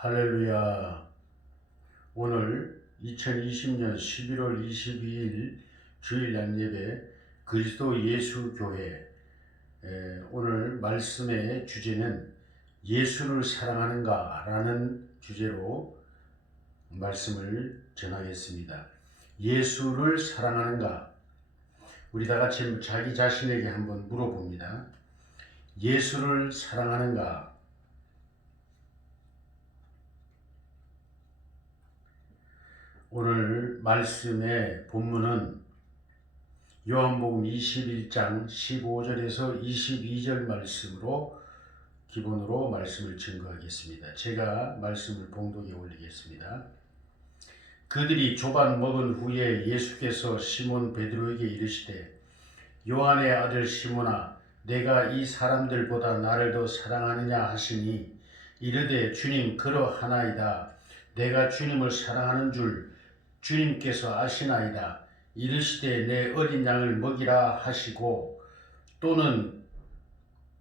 할렐루야. 오늘 2020년 11월 22일 주일 양예배 그리스도 예수 교회, 오늘 말씀의 주제는 예수를 사랑하는가 라는 주제로 말씀을 전하겠습니다. 예수를 사랑하는가? 우리 다 같이 자기 자신에게 한번 물어봅니다. 예수를 사랑하는가? 오늘 말씀의 본문은 요한복음 21장 15절에서 22절 말씀으로 기본으로 말씀을 증거하겠습니다. 제가 말씀을 봉독에 올리겠습니다. 그들이 조반 먹은 후에 예수께서 시몬 베드로에게 이르시되 요한의 아들 시몬아 내가 이 사람들보다 나를 더 사랑하느냐 하시니 이르되 주님 그러하나이다. 내가 주님을 사랑하는 줄 주님께서 아시나이다. 이르시되 내 어린 양을 먹이라 하시고 또는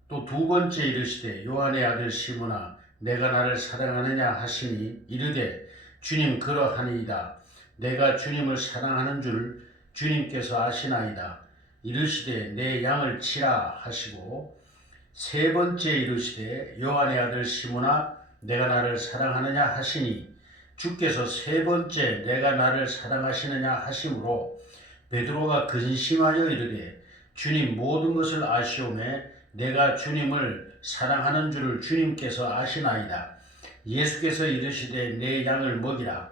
또 두 번째 이르시되 요한의 아들 시몬아 내가 나를 사랑하느냐 하시니 이르되 주님 그러하니이다. 내가 주님을 사랑하는 줄 주님께서 아시나이다. 이르시되 내 양을 치라 하시고 세 번째 이르시되 요한의 아들 시몬아 내가 나를 사랑하느냐 하시니 주께서 세 번째 내가 나를 사랑하시느냐 하심으로 베드로가 근심하여 이르되 주님 모든 것을 아시오매 내가 주님을 사랑하는 줄을 주님께서 아시나이다. 예수께서 이르시되 내 양을 먹이라.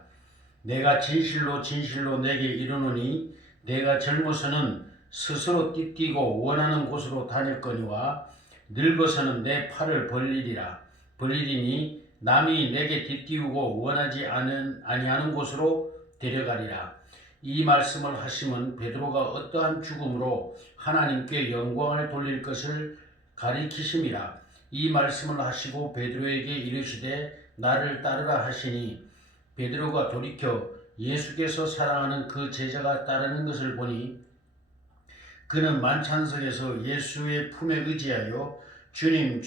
내가 진실로 진실로 내게 이르노니 내가 젊어서는 스스로 띠뛰고 원하는 곳으로 다녔거니와 늙어서는 내 팔을 벌리리니 남이 내게 띠띠우고 원하지 아니하는 곳으로 데려가리라. 이 말씀을 하시면 베드로가 어떠한 죽음으로 하나님께 영광을 돌릴 것을 가리키심이라. 이 말씀을 하시고 베드로에게 이르시되 나를 따르라 하시니 베드로가 돌이켜 예수께서 사랑하는 그 제자가 따르는 것을 보니 그는 만찬석에서 예수의 품에 의지하여 주님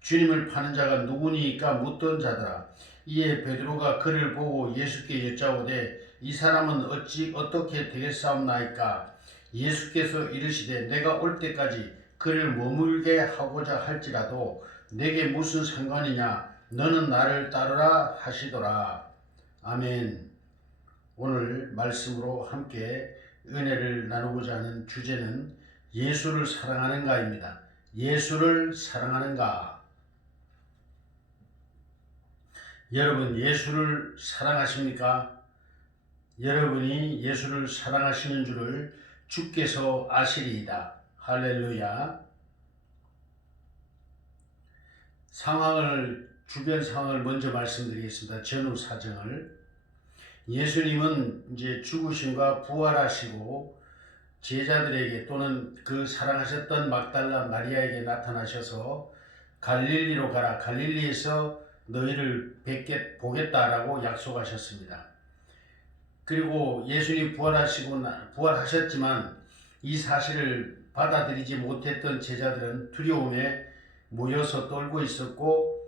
주님을 파는 자가 누구니까 묻던 자더라. 이에 베드로가 그를 보고 예수께 여짜오되 이 사람은 어떻게 되겠사옵나이까? 예수께서 이르시되 내가 올 때까지 그를 머물게 하고자 할지라도 내게 무슨 상관이냐? 너는 나를 따르라 하시더라. 아멘. 오늘 말씀으로 함께 은혜를 나누고자 하는 주제는 예수를 사랑하는가입니다. 예수를 사랑하는가? 여러분 예수를 사랑하십니까? 여러분이 예수를 사랑하시는 줄을 주께서 아시리이다. 할렐루야. 주변 상황을 먼저 말씀드리겠습니다. 전후 사정을. 예수님은 이제 죽으심과 부활하시고 제자들에게 또는 그 사랑하셨던 막달라 마리아에게 나타나셔서 갈릴리로 가라. 갈릴리에서 너희를 보겠다라고 약속하셨습니다. 그리고 예수님이 부활하셨지만 이 사실을 받아들이지 못했던 제자들은 두려움에 모여서 떨고 있었고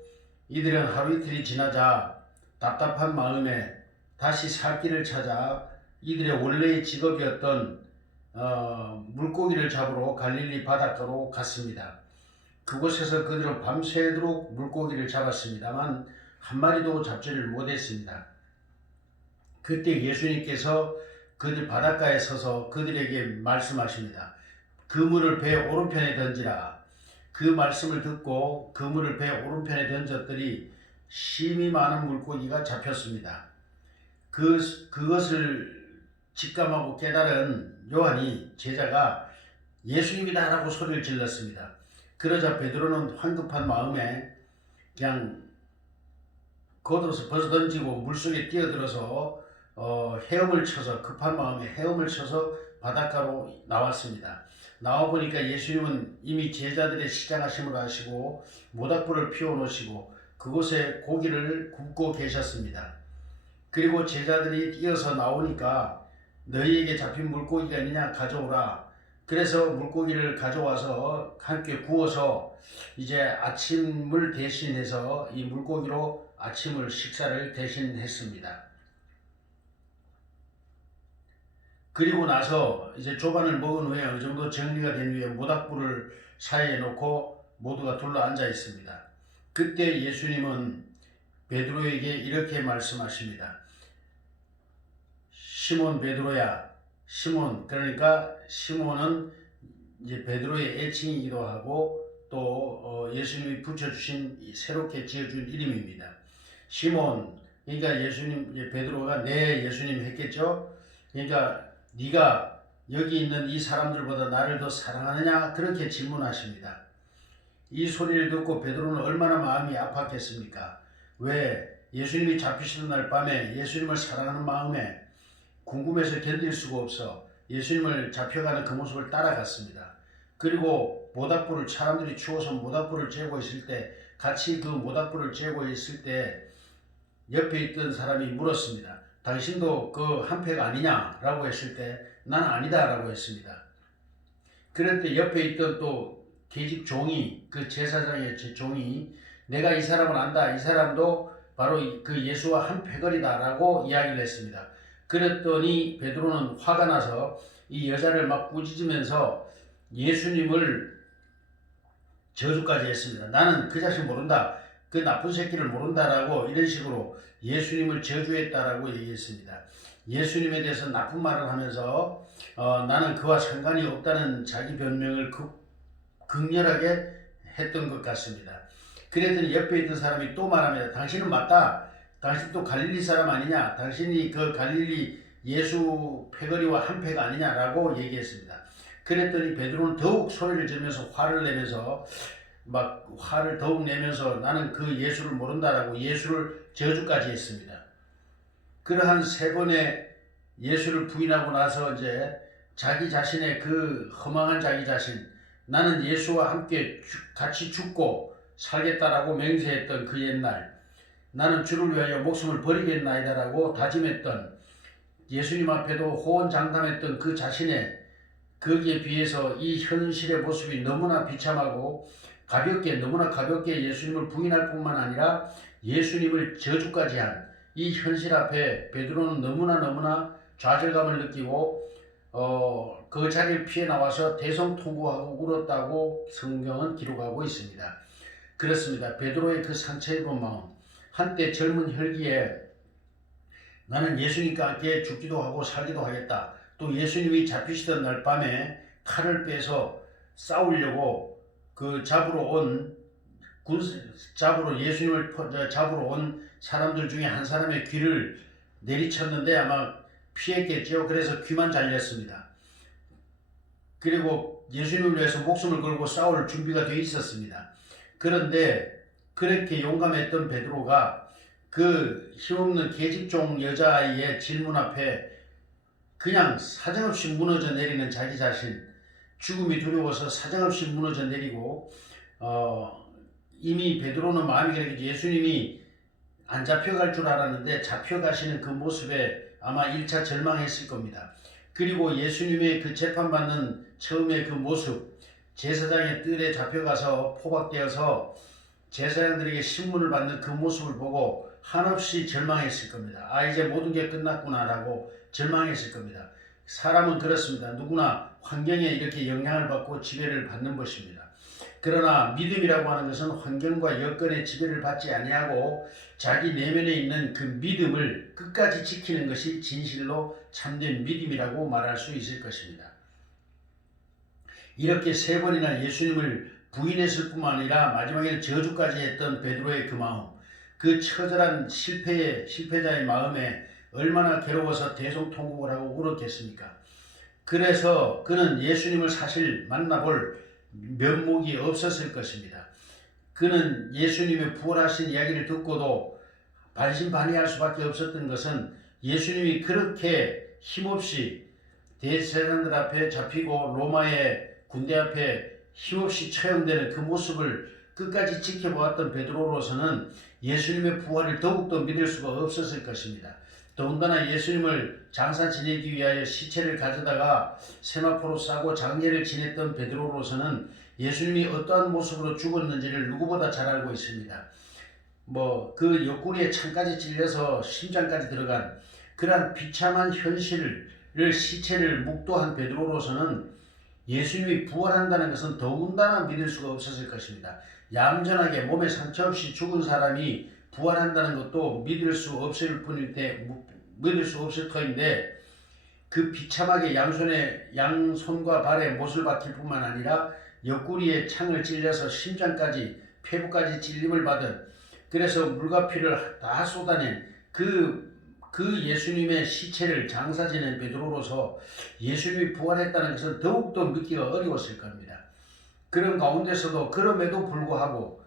이들은 하루 이틀이 지나자 답답한 마음에 다시 살 길을 찾아 이들의 원래의 직업이었던 물고기를 잡으러 갈릴리 바닷가로 갔습니다. 그곳에서 그들은 밤새도록 물고기를 잡았습니다만 한 마리도 잡지를 못했습니다. 그때 예수님께서 그들 바닷가에 서서 그들에게 말씀하십니다. 그물을 배 오른편에 던지라. 그 말씀을 듣고 그물을 배 오른편에 던졌더니 심히 많은 물고기가 잡혔습니다. 그것을 직감하고 깨달은 요한이 제자가 예수님이다라고 소리를 질렀습니다. 그러자 베드로는 황급한 마음에 그냥 걷어서 벗어던지고 물속에 뛰어들어서 헤엄을 쳐서 급한 마음에 헤엄을 쳐서 바닷가로 나왔습니다. 나와보니까 예수님은 이미 제자들의 시장하심을 하시고 모닥불을 피워놓으시고 그곳에 고기를 굽고 계셨습니다. 그리고 제자들이 뛰어서 나오니까 너희에게 잡힌 물고기가 있느냐 가져오라. 그래서 물고기를 가져와서 함께 구워서 이제 아침을 대신해서 이 물고기로 아침을 식사를 대신했습니다. 그리고 나서 이제 조반을 먹은 후에 어느 정도 정리가 된 후에 모닥불을 사이에 놓고 모두가 둘러 앉아 있습니다. 그때 예수님은 베드로에게 이렇게 말씀하십니다. 시몬 베드로야, 시몬, 그러니까 시몬은 이제 베드로의 애칭이기도 하고 또 예수님이 붙여주신 새롭게 지어준 이름입니다. 시몬, 그러니까 예수님, 베드로가 네 예수님 했겠죠. 그러니까 네가 여기 있는 이 사람들보다 나를 더 사랑하느냐? 그렇게 질문하십니다. 이 소리를 듣고 베드로는 얼마나 마음이 아팠겠습니까? 왜 예수님이 잡히시는 날 밤에 예수님을 사랑하는 마음에 궁금해서 견딜 수가 없어 예수님을 잡혀가는 그 모습을 따라갔습니다. 그리고 모닥불을 사람들이 추워서 모닥불을 쬐고 있을 때 같이 그 모닥불을 쬐고 있을 때 옆에 있던 사람이 물었습니다. 당신도 그 한패가 아니냐라고 했을 때 나는 아니다라고 했습니다. 그럴 때 옆에 있던 또 계집 종이, 그 제사장의 종이 내가 이 사람을 안다. 이 사람도 바로 그 예수와 한 패거리다라고 이야기를 했습니다. 그랬더니 베드로는 화가 나서 이 여자를 막 꾸짖으면서 예수님을 저주까지 했습니다. 나는 그 자식 모른다. 그 나쁜 새끼를 모른다라고 이런 식으로 예수님을 저주했다라고 얘기했습니다. 예수님에 대해서 나쁜 말을 하면서 나는 그와 상관이 없다는 자기 변명을 극렬하게 했던 것 같습니다. 그랬더니 옆에 있던 사람이 또 말합니다. 당신은 맞다. 당신 또 갈릴리 사람 아니냐. 당신이 그 갈릴리 예수 패거리와 한 패가 아니냐라고 얘기했습니다. 그랬더니 베드로는 더욱 소리를 지르면서 화를 내면서 막 화를 더욱 내면서 나는 그 예수를 모른다라고 예수를 저주까지 했습니다. 그러한 세 번의 예수를 부인하고 나서 이제 자기 자신의 그 허망한 자기 자신, 나는 예수와 함께 같이 죽고 살겠다라고 맹세했던 그 옛날, 나는 주를 위하여 목숨을 버리겠나이다라고 다짐했던, 예수님 앞에도 호언장담했던 그 자신의, 거기에 비해서 이 현실의 모습이 너무나 비참하고 가볍게, 너무나 가볍게 예수님을 부인할 뿐만 아니라 예수님을 저주까지 한 이 현실 앞에 베드로는 너무나 좌절감을 느끼고 그 자리를 피해 나와서 대성통곡하고 울었다고 성경은 기록하고 있습니다. 그렇습니다. 베드로의 그 상처 입은 마음, 한때 젊은 혈기에 나는 예수님과 함께 죽기도 하고 살기도 하겠다. 또 예수님이 잡히시던 날 밤에 칼을 빼서 싸우려고 그 예수님을 잡으러 온 사람들 중에 한 사람의 귀를 내리쳤는데 아마 피했겠죠. 그래서 귀만 잘렸습니다. 그리고 예수님을 위해서 목숨을 걸고 싸울 준비가 되어 있었습니다. 그런데 그렇게 용감했던 베드로가 그 힘없는 계집종 여자아이의 질문 앞에 그냥 사정없이 무너져 내리는 자기 자신, 죽음이 두려워서 사정없이 무너져 내리고 이미 베드로는 마음이 그렇게 예수님이 안 잡혀갈 줄 알았는데 잡혀가시는 그 모습에 아마 1차 절망했을 겁니다. 그리고 예수님의 그 재판받는 처음의 그 모습, 제사장의 뜰에 잡혀가서 포박되어서 제사장들에게 신문을 받는 그 모습을 보고 한없이 절망했을 겁니다. 아, 이제 모든 게 끝났구나라고 절망했을 겁니다. 사람은 그렇습니다. 누구나 환경에 이렇게 영향을 받고 지배를 받는 것입니다. 그러나 믿음이라고 하는 것은 환경과 여건의 지배를 받지 아니하고 자기 내면에 있는 그 믿음을 끝까지 지키는 것이 진실로 참된 믿음이라고 말할 수 있을 것입니다. 이렇게 세 번이나 예수님을 부인했을 뿐만 아니라 마지막에는 저주까지 했던 베드로의 그 마음, 그 처절한 실패자의 마음에 얼마나 괴로워서 대성통곡을 하고 울었겠습니까? 그래서 그는 예수님을 사실 만나볼 면목이 없었을 것입니다. 그는 예수님의 부활하신 이야기를 듣고도 반신반의할 수밖에 없었던 것은 예수님이 그렇게 힘없이 대제사장들 앞에 잡히고 로마의 군대 앞에 힘없이 처형되는 그 모습을 끝까지 지켜보았던 베드로로서는 예수님의 부활을 더욱더 믿을 수가 없었을 것입니다. 더군다나 예수님을 장사 지내기 위하여 시체를 가져다가 세마포로 싸고 장례를 지냈던 베드로로서는 예수님이 어떠한 모습으로 죽었는지를 누구보다 잘 알고 있습니다. 뭐 그 옆구리에 창까지 찔려서 심장까지 들어간 그러한 비참한 현실을 시체를 묵도한 베드로로서는 예수님이 부활한다는 것은 더군다나 믿을 수가 없었을 것입니다. 얌전하게 몸에 상처 없이 죽은 사람이 부활한다는 것도 믿을 수 없을 터인데 그 비참하게 양손과 발에 못을 박힐 뿐만 아니라 옆구리에 창을 찔려서 심장까지 폐부까지 찔림을 받은, 그래서 물과 피를 다 쏟아낸 그 예수님의 시체를 장사 지낸 베드로로서 예수님이 부활했다는 것은 더욱더 믿기가 어려웠을 겁니다. 그런 가운데서도 그럼에도 불구하고,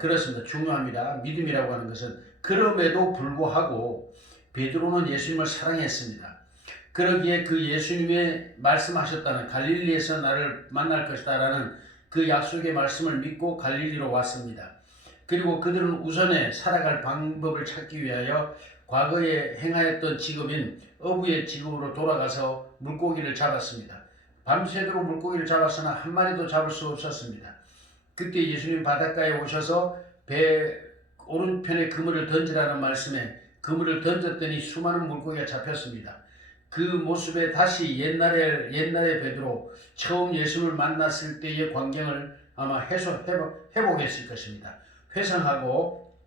그렇습니다. 중요합니다. 믿음이라고 하는 것은 그럼에도 불구하고 베드로는 예수님을 사랑했습니다. 그러기에 그 예수님의 말씀하셨다는 갈릴리에서 나를 만날 것이다 라는 그 약속의 말씀을 믿고 갈릴리로 왔습니다. 그리고 그들은 우선에 살아갈 방법을 찾기 위하여 과거에 행하였던 직업인 어부의 직업으로 돌아가서 물고기를 잡았습니다. 밤새도록 물고기를 잡았으나 한 마리도 잡을 수 없었습니다. 그때 예수님 바닷가에 오셔서 배 오른편에 그물을 던지라는 말씀에 그물을 던졌더니 수많은 물고기가 잡혔습니다. 그 모습에 다시 옛날의 베드로 처음 예수를 만났을 때의 광경을 아마 회복했을 것입니다. 회상하고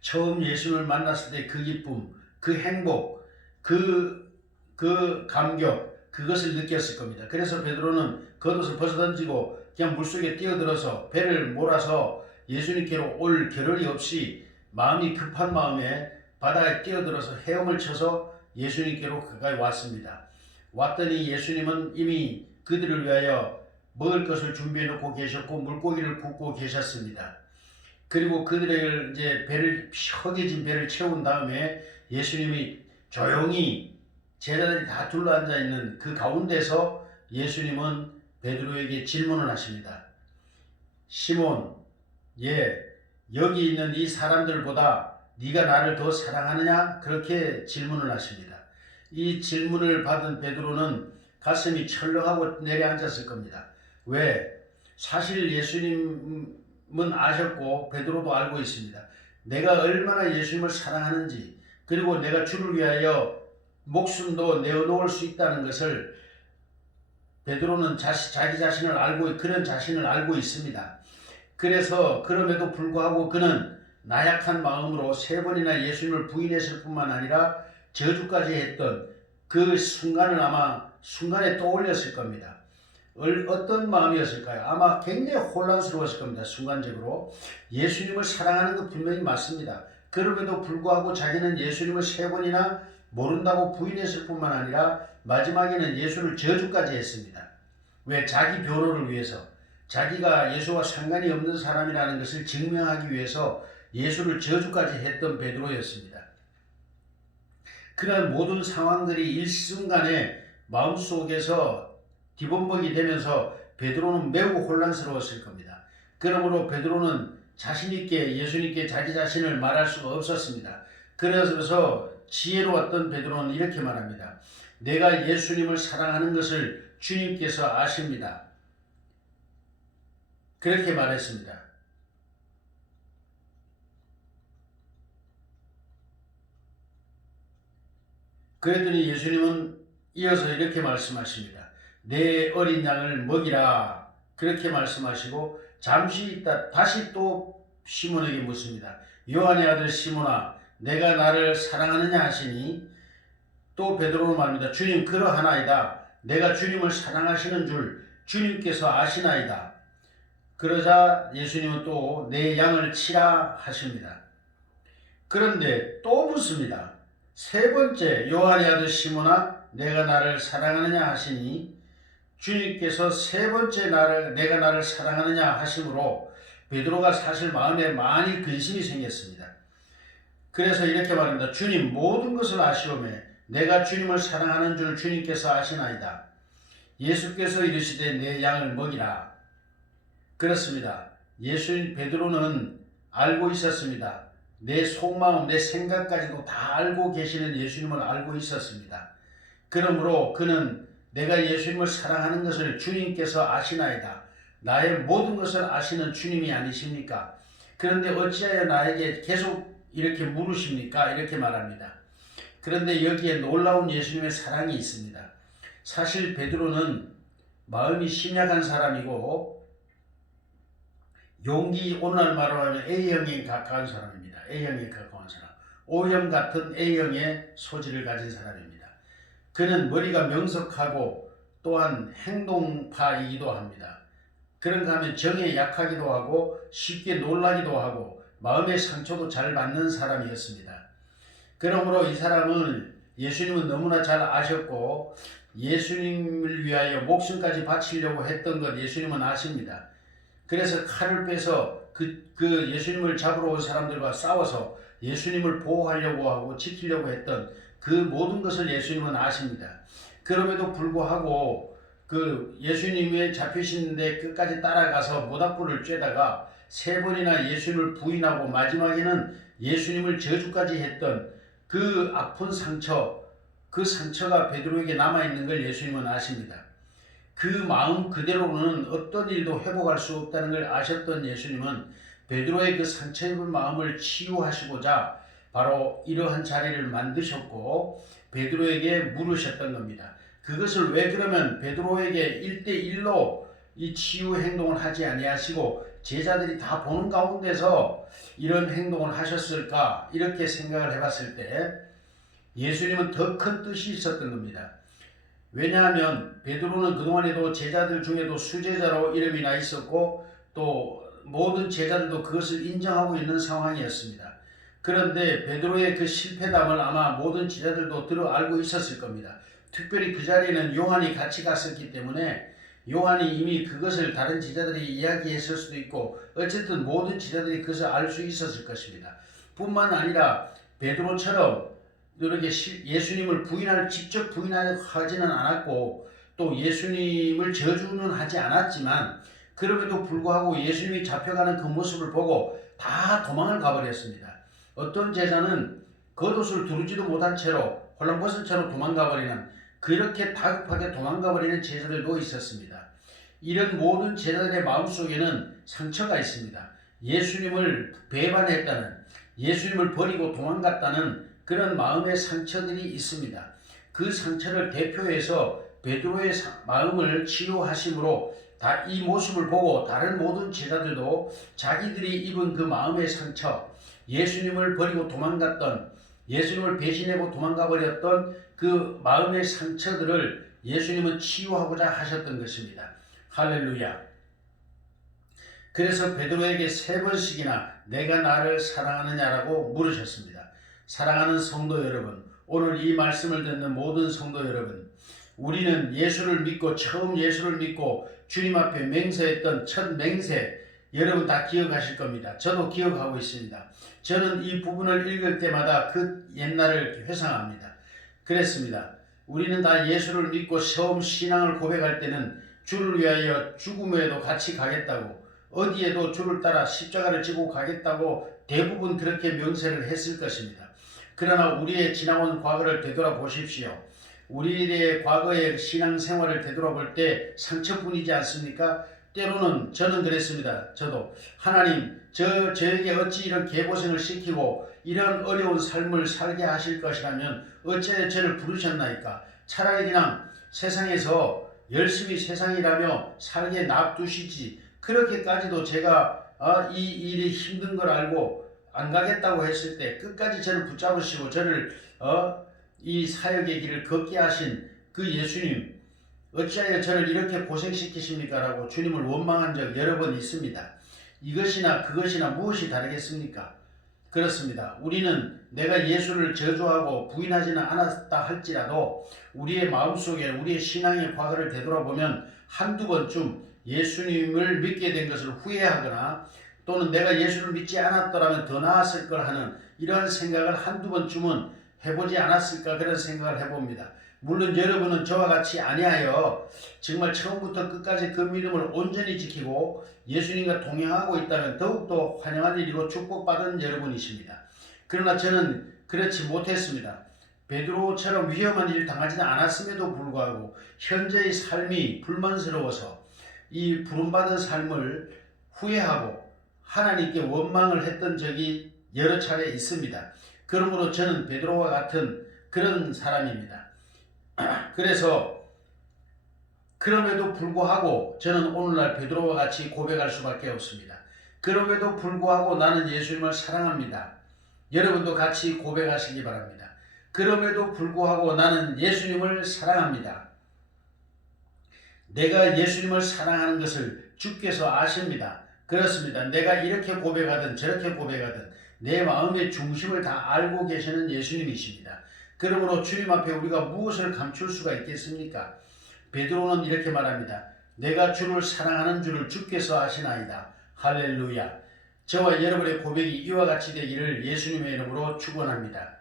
처음 예수를 만났을 때 그 기쁨, 그 행복, 그 감격, 그것을 느꼈을 겁니다. 그래서 베드로는 겉옷을 벗어던지고 그냥 물속에 뛰어들어서 배를 몰아서 예수님께로 올 겨를이 없이 마음이 급한 마음에 바다에 뛰어들어서 헤엄을 쳐서 예수님께로 가까이 왔습니다. 왔더니 예수님은 이미 그들을 위하여 먹을 것을 준비해 놓고 계셨고 물고기를 굽고 계셨습니다. 그리고 그들의 이제 허기진 배를 채운 다음에 예수님이 조용히 제자들이 다 둘러앉아 있는 그 가운데서 예수님은 베드로에게 질문을 하십니다. 시몬, 여기 있는 이 사람들보다 네가 나를 더 사랑하느냐? 그렇게 질문을 하십니다. 이 질문을 받은 베드로는 가슴이 철렁하고 내려앉았을 겁니다. 왜? 사실 예수님은 아셨고 베드로도 알고 있습니다. 내가 얼마나 예수님을 사랑하는지, 그리고 내가 주를 위하여 목숨도 내어놓을 수 있다는 것을 베드로는 자기 자신을 그런 자신을 알고 있습니다. 그래서 그럼에도 불구하고 그는 나약한 마음으로 3번이나 예수님을 부인했을 뿐만 아니라 저주까지 했던 그 순간을 아마 순간에 떠올렸을 겁니다. 어떤 마음이었을까요? 아마 굉장히 혼란스러웠을 겁니다. 순간적으로. 예수님을 사랑하는 것 분명히 맞습니다. 그럼에도 불구하고 자기는 예수님을 3번이나 모른다고 부인했을 뿐만 아니라 마지막에는 예수를 저주까지 했습니다. 왜? 자기 변호를 위해서, 자기가 예수와 상관이 없는 사람이라는 것을 증명하기 위해서 예수를 저주까지 했던 베드로였습니다. 그런 모든 상황들이 일순간에 마음속에서 뒤범벅이 되면서 베드로는 매우 혼란스러웠을 겁니다. 그러므로 베드로는 자신있게 예수님께 자기 자신을 말할 수가 없었습니다. 그래서 지혜로웠던 베드로는 이렇게 말합니다. 내가 예수님을 사랑하는 것을 주님께서 아십니다. 그렇게 말했습니다. 그랬더니 예수님은 이어서 이렇게 말씀하십니다. 내 어린 양을 먹이라. 그렇게 말씀하시고 잠시 있다 다시 또 시몬에게 묻습니다. 요한의 아들 시몬아, 내가 나를 사랑하느냐 하시니 또 베드로로 말합니다. 주님, 그러하나이다. 내가 주님을 사랑하시는 줄 주님께서 아시나이다. 그러자 예수님은 또 내 양을 치라 하십니다. 그런데 또 묻습니다. 3번째, 요한의 아들 시몬아, 내가 나를 사랑하느냐 하시니 주님께서 3번째 내가 나를 사랑하느냐 하심으로 베드로가 사실 마음에 많이 근심이 생겼습니다. 그래서 이렇게 말합니다. 주님, 모든 것을 아시오매 내가 주님을 사랑하는 줄 주님께서 아시나이다. 예수께서 이르시되 내 양을 먹이라. 그렇습니다. 베드로는 알고 있었습니다. 내 속마음, 내 생각까지도 다 알고 계시는 예수님을 알고 있었습니다. 그러므로 그는 내가 예수님을 사랑하는 것을 주님께서 아시나이다. 나의 모든 것을 아시는 주님이 아니십니까? 그런데 어찌하여 나에게 계속 이렇게 물으십니까? 이렇게 말합니다. 그런데 여기에 놀라운 예수님의 사랑이 있습니다. 사실 베드로는 마음이 심약한 사람이고 용기, 오늘 말로 하면 A형에 가까운 사람입니다. A형에 가까운 사람. O형 같은 A형의 소질을 가진 사람입니다. 그는 머리가 명석하고 또한 행동파이기도 합니다. 그런가 하면 정에 약하기도 하고 쉽게 놀라기도 하고 마음의 상처도 잘 받는 사람이었습니다. 그러므로 이 사람을 예수님은 너무나 잘 아셨고 예수님을 위하여 목숨까지 바치려고 했던 것 예수님은 아십니다. 그래서 칼을 빼서 그 예수님을 잡으러 온 사람들과 싸워서 예수님을 보호하려고 하고 지키려고 했던 그 모든 것을 예수님은 아십니다. 그럼에도 불구하고 그 예수님의 잡히시는데 끝까지 따라가서 모닥불을 쬐다가 3번이나 예수님을 부인하고 마지막에는 예수님을 저주까지 했던 그 아픈 상처, 그 상처가 베드로에게 남아있는 걸 예수님은 아십니다. 그 마음 그대로는 어떤 일도 회복할 수 없다는 걸 아셨던 예수님은 베드로의 그 상처 입은 마음을 치유하시고자 바로 이러한 자리를 만드셨고 베드로에게 물으셨던 겁니다. 그것을 왜 그러면 베드로에게 1대1로 이 치유 행동을 하지 아니하시고 제자들이 다 보는 가운데서 이런 행동을 하셨을까? 이렇게 생각을 해봤을 때 예수님은 더 큰 뜻이 있었던 겁니다. 왜냐하면 베드로는 그동안에도 제자들 중에도 수제자로 이름이 나 있었고 또 모든 제자들도 그것을 인정하고 있는 상황이었습니다. 그런데 베드로의 그 실패담을 아마 모든 제자들도 알고 있었을 겁니다. 특별히 그 자리에는 요한이 같이 갔었기 때문에 요한이 이미 그것을 다른 제자들이 이야기했을 수도 있고 어쨌든 모든 제자들이 그것을 알 수 있었을 것입니다. 뿐만 아니라 베드로처럼 이렇게 예수님을 직접 부인하지는 않았고 또 예수님을 저주는 하지 않았지만 그럼에도 불구하고 예수님이 잡혀가는 그 모습을 보고 다 도망을 가버렸습니다. 어떤 제자는 겉옷을 두르지도 못한 채로 홀랑벗은 채로 도망가버리는 그렇게 다급하게 도망가버리는 제자들도 있었습니다. 이런 모든 제자들의 마음속에는 상처가 있습니다. 예수님을 배반했다는, 예수님을 버리고 도망갔다는 그런 마음의 상처들이 있습니다. 그 상처를 대표해서 베드로의 마음을 치유하심으로 이 모습을 보고 다른 모든 제자들도 자기들이 입은 그 마음의 상처, 예수님을 버리고 도망갔던, 예수님을 배신하고 도망가버렸던 그 마음의 상처들을 예수님은 치유하고자 하셨던 것입니다. 할렐루야. 그래서 베드로에게 3번씩이나 내가 나를 사랑하느냐라고 물으셨습니다. 사랑하는 성도 여러분, 오늘 이 말씀을 듣는 모든 성도 여러분, 우리는 예수를 믿고 처음 예수를 믿고 주님 앞에 맹세했던 첫 맹세 여러분 다 기억하실 겁니다. 저도 기억하고 있습니다. 저는 이 부분을 읽을 때마다 그 옛날을 회상합니다. 그랬습니다. 우리는 다 예수를 믿고 처음 신앙을 고백할 때는 주를 위하여 죽음에도 같이 가겠다고 어디에도 주를 따라 십자가를 지고 가겠다고 대부분 그렇게 명세를 했을 것입니다. 그러나 우리의 지나온 과거를 되돌아보십시오. 우리의 과거의 신앙생활을 되돌아볼 때 상처뿐이지 않습니까? 때로는 저는 그랬습니다. 저도 하나님 저에게 어찌 이런 개고생을 시키고 이런 어려운 삶을 살게 하실 것이라면 어째 저를 부르셨나이까? 차라리 그냥 세상에서 열심히 세상이라며 살게 놔두시지. 그렇게까지도 제가 이 일이 힘든 걸 알고 안 가겠다고 했을 때 끝까지 저를 붙잡으시고 저를 이 사역의 길을 걷게 하신 그 예수님 어찌하여 저를 이렇게 고생시키십니까? 라고 주님을 원망한 적 여러 번 있습니다. 이것이나 그것이나 무엇이 다르겠습니까? 그렇습니다. 우리는 내가 예수를 저주하고 부인하지는 않았다 할지라도 우리의 마음속에 우리의 신앙의 과거를 되돌아보면 한두 번쯤 예수님을 믿게 된 것을 후회하거나 또는 내가 예수를 믿지 않았더라면 더 나았을 걸 하는 이러한 생각을 한두 번쯤은 해보지 않았을까 그런 생각을 해봅니다. 물론 여러분은 저와 같이 아니하여 정말 처음부터 끝까지 그 믿음을 온전히 지키고 예수님과 동행하고 있다면 더욱더 환영할 일이고 축복받은 여러분이십니다. 그러나 저는 그렇지 못했습니다. 베드로처럼 위험한 일을 당하지는 않았음에도 불구하고 현재의 삶이 불만스러워서 이 부름받은 삶을 후회하고 하나님께 원망을 했던 적이 여러 차례 있습니다. 그러므로 저는 베드로와 같은 그런 사람입니다. 그래서 그럼에도 불구하고 저는 오늘날 베드로와 같이 고백할 수밖에 없습니다. 그럼에도 불구하고 나는 예수님을 사랑합니다. 여러분도 같이 고백하시기 바랍니다. 그럼에도 불구하고 나는 예수님을 사랑합니다. 내가 예수님을 사랑하는 것을 주께서 아십니다. 그렇습니다. 내가 이렇게 고백하든 저렇게 고백하든 내 마음의 중심을 다 알고 계시는 예수님이십니다. 그러므로 주님 앞에 우리가 무엇을 감출 수가 있겠습니까? 베드로는 이렇게 말합니다. 내가 주를 사랑하는 줄을 주께서 아시나이다. 할렐루야. 저와 여러분의 고백이 이와 같이 되기를 예수님의 이름으로 축원합니다.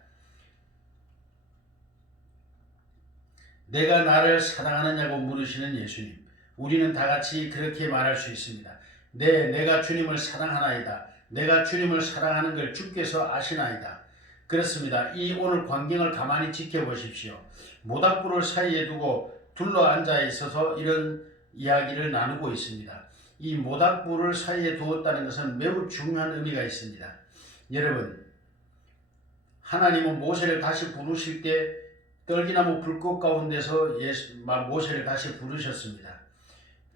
내가 나를 사랑하느냐고 물으시는 예수님. 우리는 다 같이 그렇게 말할 수 있습니다. 네, 내가 주님을 사랑하나이다. 내가 주님을 사랑하는 걸 주께서 아시나이다. 그렇습니다. 이 오늘 광경을 가만히 지켜보십시오. 모닥불을 사이에 두고 둘러앉아 있어서 이런 이야기를 나누고 있습니다. 이 모닥불을 사이에 두었다는 것은 매우 중요한 의미가 있습니다. 여러분, 하나님은 모세를 다시 부르실 때 떨기나무 불꽃 가운데서 모세를 다시 부르셨습니다.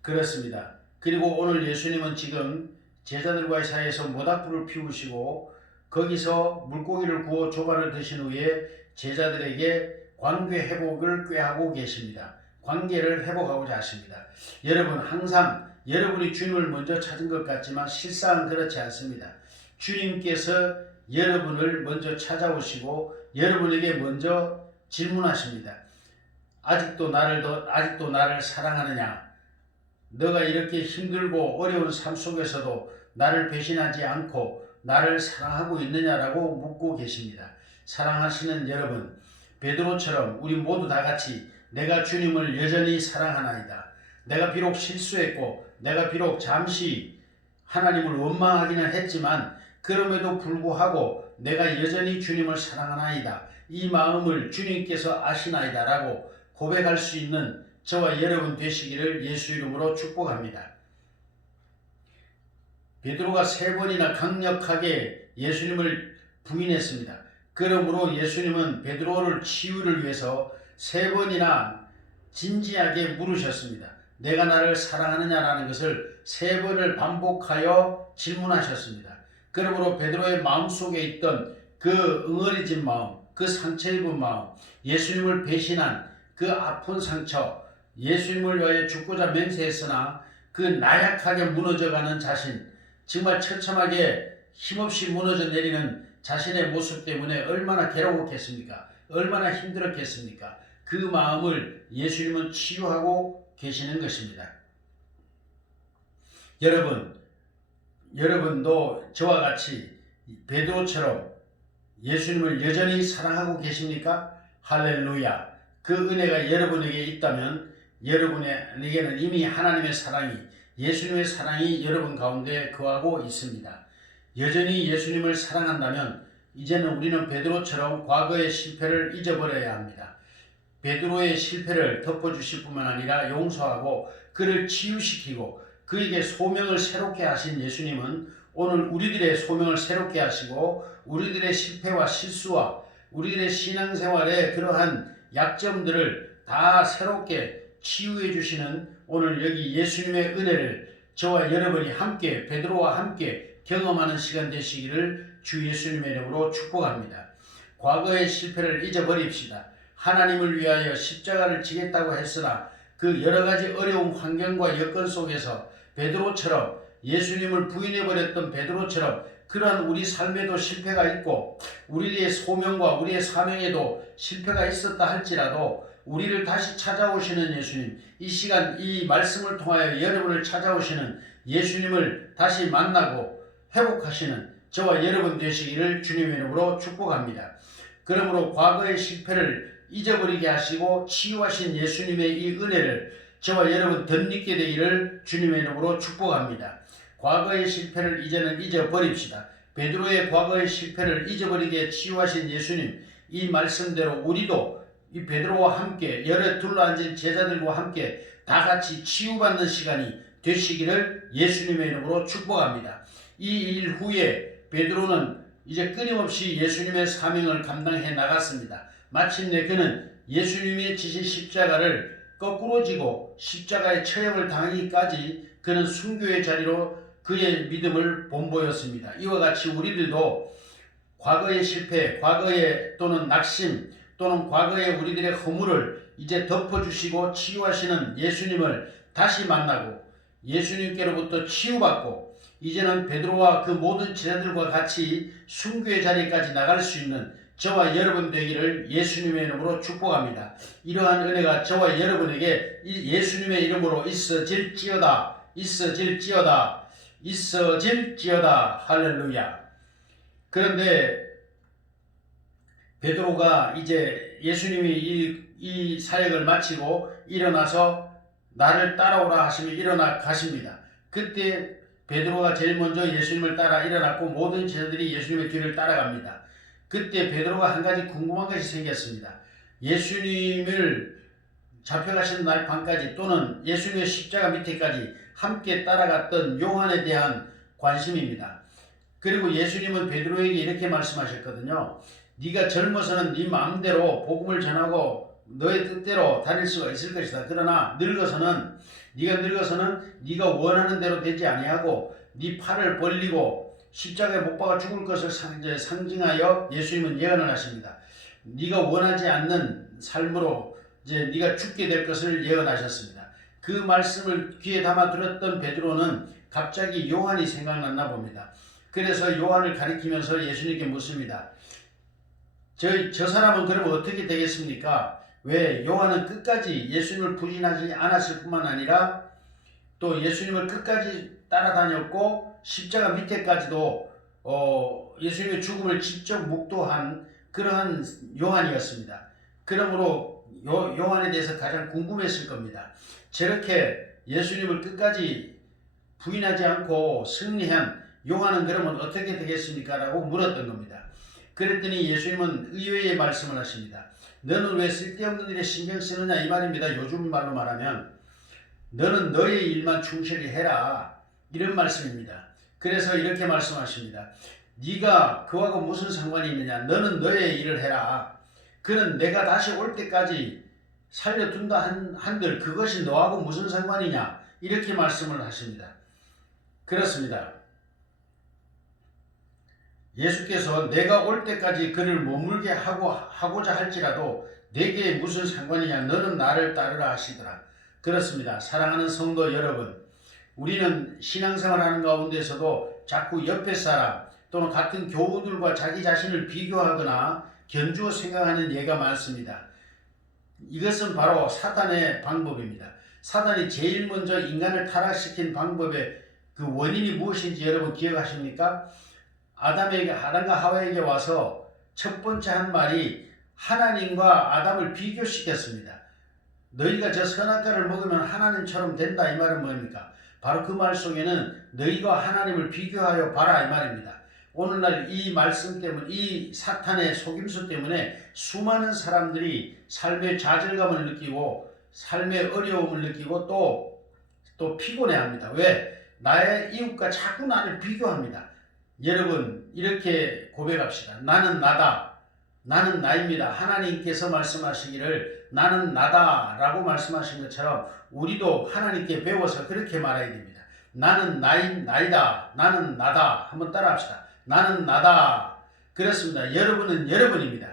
그렇습니다. 그리고 오늘 예수님은 지금 제자들과의 사이에서 모닥불을 피우시고 거기서 물고기를 구워 조간을 드신 후에 제자들에게 관계 회복을 꾀하고 계십니다. 관계를 회복하고자 하십니다. 여러분, 항상 여러분이 주님을 먼저 찾은 것 같지만 실상은 그렇지 않습니다. 주님께서 여러분을 먼저 찾아오시고 여러분에게 먼저 질문하십니다. 아직도 나를 사랑하느냐? 너가 이렇게 힘들고 어려운 삶 속에서도 나를 배신하지 않고 나를 사랑하고 있느냐라고 묻고 계십니다. 사랑하시는 여러분, 베드로처럼 우리 모두 다 같이 내가 주님을 여전히 사랑하나이다. 내가 비록 실수했고 내가 비록 잠시 하나님을 원망하기는 했지만 그럼에도 불구하고 내가 여전히 주님을 사랑하나이다. 이 마음을 주님께서 아시나이다 라고 고백할 수 있는 저와 여러분 되시기를 예수 이름으로 축복합니다. 베드로가 3번이나 강력하게 예수님을 부인했습니다. 그러므로 예수님은 베드로를 치유를 위해서 3번이나 진지하게 물으셨습니다. 내가 나를 사랑하느냐라는 것을 3번을 반복하여 질문하셨습니다. 그러므로 베드로의 마음속에 있던 그 응어리진 마음, 그 상처 입은 마음, 예수님을 배신한 그 아픈 상처, 예수님을 위하여 죽고자 맹세했으나 그 나약하게 무너져가는 자신, 정말 처참하게 힘없이 무너져 내리는 자신의 모습 때문에 얼마나 괴로웠겠습니까? 얼마나 힘들었겠습니까? 그 마음을 예수님은 치유하고 계시는 것입니다. 여러분도 저와 같이 베드로처럼 예수님을 여전히 사랑하고 계십니까? 할렐루야. 그 은혜가 여러분에게 있다면 여러분에게는 이미 하나님의 사랑이, 예수님의 사랑이 여러분 가운데 거하고 있습니다. 여전히 예수님을 사랑한다면 이제는 우리는 베드로처럼 과거의 실패를 잊어버려야 합니다. 베드로의 실패를 덮어주실 뿐만 아니라 용서하고 그를 치유시키고 그에게 소명을 새롭게 하신 예수님은 오늘 우리들의 소명을 새롭게 하시고 우리들의 실패와 실수와 우리들의 신앙생활의 그러한 약점들을 다 새롭게 치유해 주시는 오늘 여기 예수님의 은혜를 저와 여러분이 함께 베드로와 함께 경험하는 시간 되시기를 주 예수님의 이름으로 축복합니다. 과거의 실패를 잊어버립시다. 하나님을 위하여 십자가를 지겠다고 했으나 그 여러 가지 어려운 환경과 여건 속에서 베드로처럼 예수님을 부인해버렸던 베드로처럼 그러한 우리 삶에도 실패가 있고 우리의 소명과 우리의 사명에도 실패가 있었다 할지라도 우리를 다시 찾아오시는 예수님, 이 시간 이 말씀을 통하여 여러분을 찾아오시는 예수님을 다시 만나고 회복하시는 저와 여러분 되시기를 주님의 이름으로 축복합니다. 그러므로 과거의 실패를 잊어버리게 하시고 치유하신 예수님의 이 은혜를 저와 여러분 덧입게 되기를 주님의 이름으로 축복합니다. 과거의 실패를 이제는 잊어버립시다. 베드로의 과거의 실패를 잊어버리게 치유하신 예수님, 이 말씀대로 우리도 이 베드로와 함께 여러 둘러앉은 제자들과 함께 다 같이 치유받는 시간이 되시기를 예수님의 이름으로 축복합니다. 이 일 후에 베드로는 이제 끊임없이 예수님의 사명을 감당해 나갔습니다. 마침내 그는 예수님이 지신 십자가를 거꾸로 지고 십자가의 처형을 당하기까지 그는 순교의 자리로 그의 믿음을 본보였습니다. 이와 같이 우리들도 과거의 실패, 과거의 또는 낙심, 또는 과거의 우리들의 허물을 이제 덮어주시고 치유하시는 예수님을 다시 만나고 예수님께로부터 치유받고 이제는 베드로와 그 모든 제자들과 같이 순교의 자리까지 나갈 수 있는 저와 여러분 되기를 예수님의 이름으로 축복합니다. 이러한 은혜가 저와 여러분에게 예수님의 이름으로 있어질지어다. 있어질지어다. 있어질지어다. 할렐루야. 그런데 베드로가 이제 예수님이 이 사역을 마치고 일어나서 나를 따라오라 하시며 일어나 가십니다. 그때 베드로가 제일 먼저 예수님을 따라 일어났고 모든 제자들이 예수님의 뒤를 따라갑니다. 그때 베드로가 한 가지 궁금한 것이 생겼습니다. 예수님을 잡혀가시는 날 밤까지 또는 예수님의 십자가 밑에까지 함께 따라갔던 요한에 대한 관심입니다. 그리고 예수님은 베드로에게 이렇게 말씀하셨거든요. 네가 젊어서는 네 마음대로 복음을 전하고 너의 뜻대로 다닐 수가 있을 것이다. 그러나 네가 늙어서는 네가 원하는 대로 되지 아니하고 네 팔을 벌리고 십자가에 못 박아 죽을 것을 상징하여 예수님은 예언을 하십니다. 네가 원하지 않는 삶으로 이제 네가 죽게 될 것을 예언하셨습니다. 그 말씀을 귀에 담아 들었던 베드로는 갑자기 요한이 생각났나 봅니다. 그래서 요한을 가리키면서 예수님께 묻습니다. 저 사람은 그러면 어떻게 되겠습니까? 왜 요한은 끝까지 예수님을 부인하지 않았을 뿐만 아니라 또 예수님을 끝까지 따라다녔고 십자가 밑에까지도 예수님의 죽음을 직접 묵도한 그러한 요한이었습니다. 그러므로 요한에 대해서 가장 궁금했을 겁니다. 저렇게 예수님을 끝까지 부인하지 않고 승리한 요한은 그러면 어떻게 되겠습니까? 라고 물었던 겁니다. 그랬더니 예수님은 의외의 말씀을 하십니다. 너는 왜 쓸데없는 일에 신경 쓰느냐 이 말입니다. 요즘 말로 말하면 너는 너의 일만 충실히 해라 이런 말씀입니다. 그래서 이렇게 말씀하십니다. 네가 그하고 무슨 상관이 있느냐. 너는 너의 일을 해라. 그는 내가 다시 올 때까지 살려둔다 한들 그것이 너하고 무슨 상관이냐 이렇게 말씀을 하십니다. 그렇습니다. 예수께서 내가 올 때까지 그를 머물게 하고자 할지라도 내게 무슨 상관이냐. 너는 나를 따르라 하시더라. 그렇습니다. 사랑하는 성도 여러분, 우리는 신앙생활하는 가운데서도 자꾸 옆에 사람 또는 같은 교우들과 자기 자신을 비교하거나 견주어 생각하는 예가 많습니다. 이것은 바로 사단의 방법입니다. 사단이 제일 먼저 인간을 타락시킨 방법의 그 원인이 무엇인지 여러분 기억하십니까? 아담과 하와에게 와서 첫 번째 한 말이 하나님과 아담을 비교시켰습니다. 너희가 저 선악과를 먹으면 하나님처럼 된다 이 말은 뭡니까? 바로 그 말 속에는 너희가 하나님을 비교하여 봐라 이 말입니다. 오늘날 이 말씀 때문에 이 사탄의 속임수 때문에 수많은 사람들이 삶의 좌절감을 느끼고 삶의 어려움을 느끼고 또 피곤해합니다. 왜? 나의 이웃과 자꾸 나를 비교합니다. 여러분 이렇게 고백합시다. 나는 나다. 나는 나입니다. 하나님께서 말씀하시기를 나는 나다 라고 말씀하신 것처럼 우리도 하나님께 배워서 그렇게 말해야 됩니다. 나는 나이다. 나는 나다. 한번 따라합시다. 나는 나다. 그렇습니다. 여러분은 여러분입니다.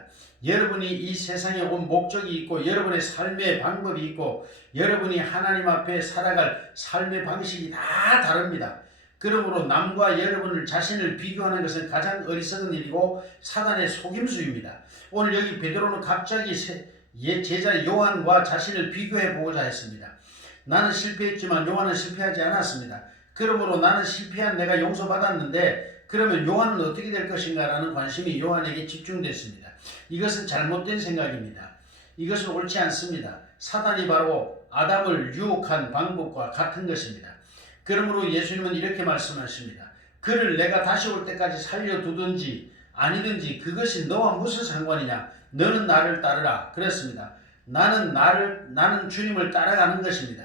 여러분이 이 세상에 온 목적이 있고 여러분의 삶의 방법이 있고 여러분이 하나님 앞에 살아갈 삶의 방식이 다 다릅니다. 그러므로 남과 여러분을 자신을 비교하는 것은 가장 어리석은 일이고 사단의 속임수입니다. 오늘 여기 베드로는 갑자기 제자 요한과 자신을 비교해 보고자 했습니다. 나는 실패했지만 요한은 실패하지 않았습니다. 그러므로 나는 실패한 내가 용서받았는데 그러면 요한은 어떻게 될 것인가 라는 관심이 요한에게 집중됐습니다. 이것은 잘못된 생각입니다. 이것은 옳지 않습니다. 사단이 바로 아담을 유혹한 방법과 같은 것입니다. 그러므로 예수님은 이렇게 말씀하십니다. 그를 내가 다시 올 때까지 살려두든지 아니든지 그것이 너와 무슨 상관이냐. 너는 나를 따르라. 그랬습니다. 나는 주님을 따라가는 것입니다.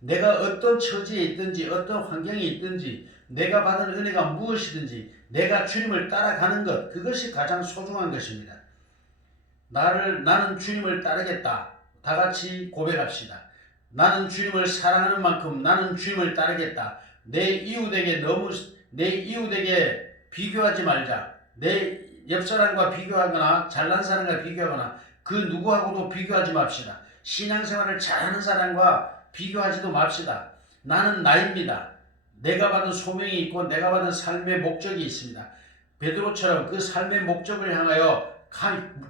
내가 어떤 처지에 있든지 어떤 환경에 있든지 내가 받은 은혜가 무엇이든지 내가 주님을 따라가는 것, 그것이 가장 소중한 것입니다. 나는 주님을 따르겠다. 다 같이 고백합시다. 나는 주님을 사랑하는 만큼 나는 주님을 따르겠다. 내 이웃에게 비교하지 말자. 내 옆사람과 비교하거나 잘난 사람과 비교하거나 그 누구하고도 비교하지 맙시다. 신앙생활을 잘하는 사람과 비교하지도 맙시다. 나는 나입니다. 내가 받은 소명이 있고 내가 받은 삶의 목적이 있습니다. 베드로처럼 그 삶의 목적을 향하여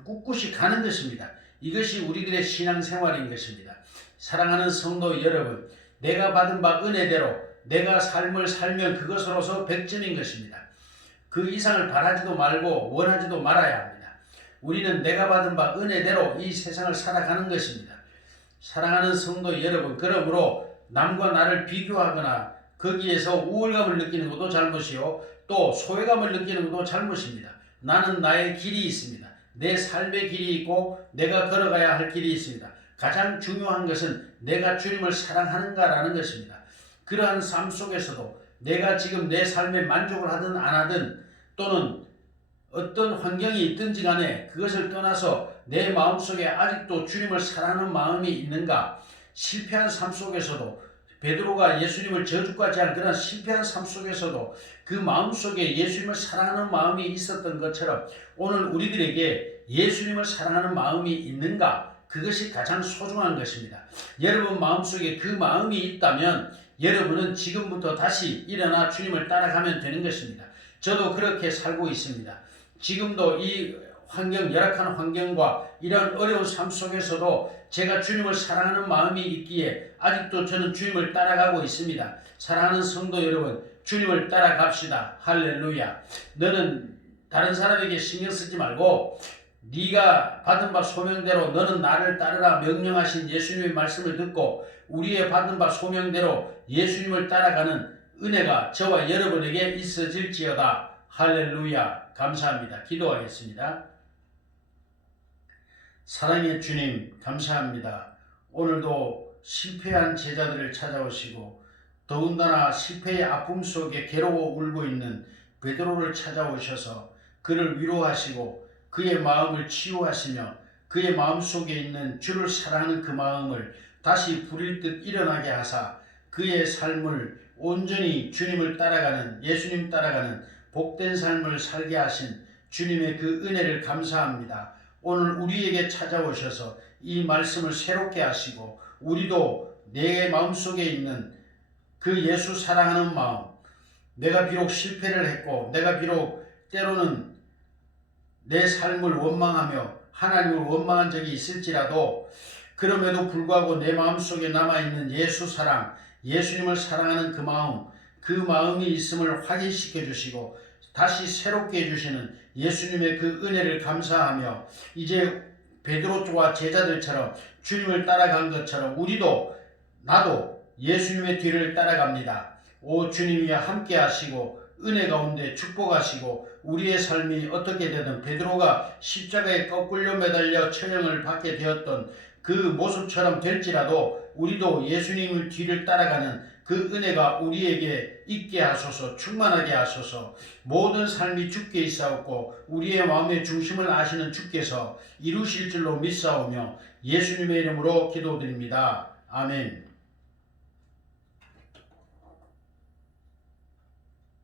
꿋꿋이 가는 것입니다. 이것이 우리들의 신앙생활인 것입니다. 사랑하는 성도 여러분, 내가 받은 바 은혜대로 내가 삶을 살면 그것으로서 100점인 것입니다. 그 이상을 바라지도 말고 원하지도 말아야 합니다. 우리는 내가 받은 바 은혜대로 이 세상을 살아가는 것입니다. 사랑하는 성도 여러분, 그러므로 남과 나를 비교하거나 거기에서 우월감을 느끼는 것도 잘못이요, 또 소외감을 느끼는 것도 잘못입니다. 나는 나의 길이 있습니다. 내 삶의 길이 있고 내가 걸어가야 할 길이 있습니다. 가장 중요한 것은 내가 주님을 사랑하는가라는 것입니다. 그러한 삶 속에서도 내가 지금 내 삶에 만족을 하든 안 하든 또는 어떤 환경이 있든지 간에 그것을 떠나서 내 마음속에 아직도 주님을 사랑하는 마음이 있는가? 실패한 삶 속에서도 베드로가 예수님을 저주까지 한 그런 실패한 삶 속에서도 그 마음속에 예수님을 사랑하는 마음이 있었던 것처럼 오늘 우리들에게 예수님을 사랑하는 마음이 있는가? 그것이 가장 소중한 것입니다. 여러분 마음속에 그 마음이 있다면 여러분은 지금부터 다시 일어나 주님을 따라가면 되는 것입니다. 저도 그렇게 살고 있습니다. 지금도 이 열악한 환경과 이런 어려운 삶 속에서도 제가 주님을 사랑하는 마음이 있기에 아직도 저는 주님을 따라가고 있습니다. 사랑하는 성도 여러분, 주님을 따라갑시다. 할렐루야. 너는 다른 사람에게 신경 쓰지 말고 네가 받은 바 소명대로 너는 나를 따르라 명령하신 예수님의 말씀을 듣고 우리의 받은 바 소명대로 예수님을 따라가는 은혜가 저와 여러분에게 있어질지어다. 할렐루야. 감사합니다. 기도하겠습니다. 사랑의 주님, 감사합니다. 오늘도 실패한 제자들을 찾아오시고 더군다나 실패의 아픔 속에 괴로워 울고 있는 베드로를 찾아오셔서 그를 위로하시고 그의 마음을 치유하시며 그의 마음속에 있는 주를 사랑하는 그 마음을 다시 불일 듯 일어나게 하사 그의 삶을 온전히 주님을 따라가는, 예수님 따라가는 복된 삶을 살게 하신 주님의 그 은혜를 감사합니다. 오늘 우리에게 찾아오셔서 이 말씀을 새롭게 하시고 우리도 내 마음속에 있는 그 예수 사랑하는 마음, 내가 비록 실패를 했고 내가 비록 때로는 내 삶을 원망하며 하나님을 원망한 적이 있을지라도 그럼에도 불구하고 내 마음속에 남아있는 예수 사랑, 예수님을 사랑하는 그 마음이 있음을 확인시켜 주시고 다시 새롭게 해주시는 예수님의 그 은혜를 감사하며 이제 베드로와 제자들처럼 주님을 따라간 것처럼 나도 예수님의 뒤를 따라갑니다. 오 주님이 함께 하시고 은혜 가운데 축복하시고 우리의 삶이 어떻게 되든 베드로가 십자가에 거꾸로 매달려 처형을 받게 되었던 그 모습처럼 될지라도 우리도 예수님의 뒤를 따라가는 그 은혜가 우리에게 있게 하소서, 충만하게 하소서. 모든 삶이 주께 있사옵고 우리의 마음의 중심을 아시는 주께서 이루실 줄로 믿사오며 예수님의 이름으로 기도드립니다. 아멘.